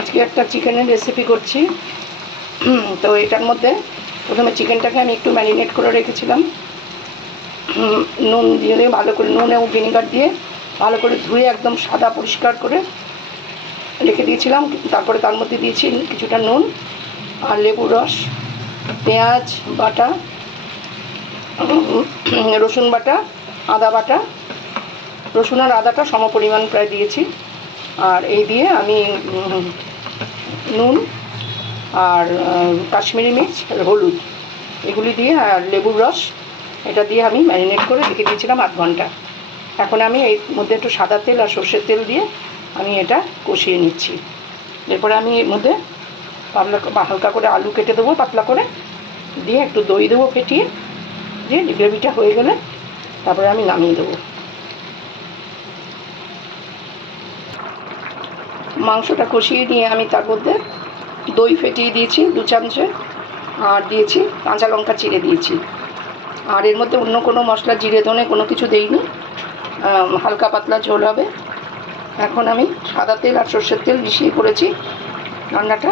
আজকে একটা চিকেনের রেসিপি করছি। তো এটার মধ্যে প্রথমে চিকেনটাকে আমি একটু ম্যারিনেট করে রেখেছিলাম। নুন দিয়ে ভালো করে, নুন এবং ভিনেগার দিয়ে ভালো করে ধুয়ে একদম সাদা পরিষ্কার করে রেখে দিয়েছিলাম। তারপরে তার মধ্যে দিয়েছি কিছুটা নুন আর লেবুর রস, পেঁয়াজ বাটা, রসুন বাটা, আদা বাটা, রসুন আর আদাটা সম পরিমাণ প্রায় দিয়েছি। আর এই দিয়ে আমি নুন আর কাশ্মীরি মির্চ, হলুদ এগুলি দিয়ে আর লেবুর রস এটা দিয়ে আমি ম্যারিনেট করে রেখে দিয়েছিলাম 8 ঘন্টা। এখন আমি এর মধ্যে একটু সাদা তেল আর সর্ষের তেল দিয়ে আমি এটা কষিয়ে নিচ্ছি। এরপরে আমি এর মধ্যে হালকা করে আলু কেটে দেবো পাতলা করে, দিয়ে একটু দই দেবো ফেটিয়ে, দিয়ে গ্রেভিটা হয়ে গেলে তারপরে আমি নামিয়ে দেবো। মাংসটা কষিয়ে নিয়ে আমি তার মধ্যে দই ফেটিয়ে দিয়েছি 2 চামচে, আর দিয়েছি কাঁচা লঙ্কা চিড়ে দিয়েছি। আর এর মধ্যে অন্য কোনো মশলা, জিরে ধনে কোনো কিছু দেইনি, হালকা পাতলা ঝোল হবে। এখন আমি সাদা তেল আর সর্ষের তেল মিশিয়ে করেছি রান্নাটা।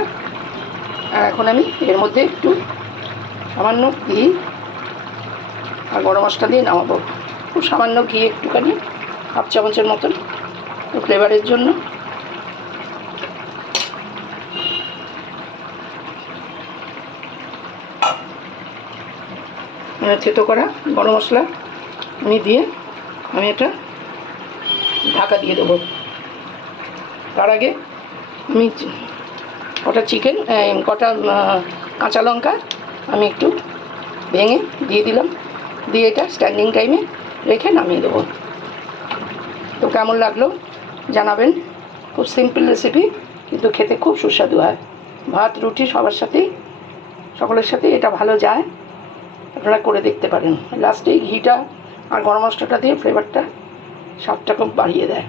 আর এখন আমি এর মধ্যে একটু সামান্য ঘি আর গরম মশলা দিয়ে নামাবো। খুব সামান্য ঘি, একটুখানি 1/2 চামচের মতন ফ্লেভারের জন্য। থেতো করা গরম মশলা আমি দিয়ে আমি এটা ঢাকা দিয়ে দেবো। তার আগে আমি কটা কাঁচা লঙ্কা আমি একটু ভেঙে দিয়ে দিলাম, দিয়ে এটা স্ট্যান্ডিং টাইমে রেখে নামিয়ে দেবো। তো কেমন লাগলো জানাবেন। খুব সিম্পল রেসিপি, কিন্তু খেতে খুব সুস্বাদু হয়। ভাত রুটি সবার সাথেই, সকলের সাথেই এটা ভালো যায়। আপনারা করে দেখতে পারেন। লাস্টে ঘিটা আর গরম মশলাটা দিয়ে ফ্লেভারটা, স্বাদটা খুব বাড়িয়ে দেয়।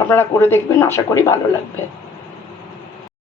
আপনারা করে দেখবেন, আশা করি ভালো লাগবে।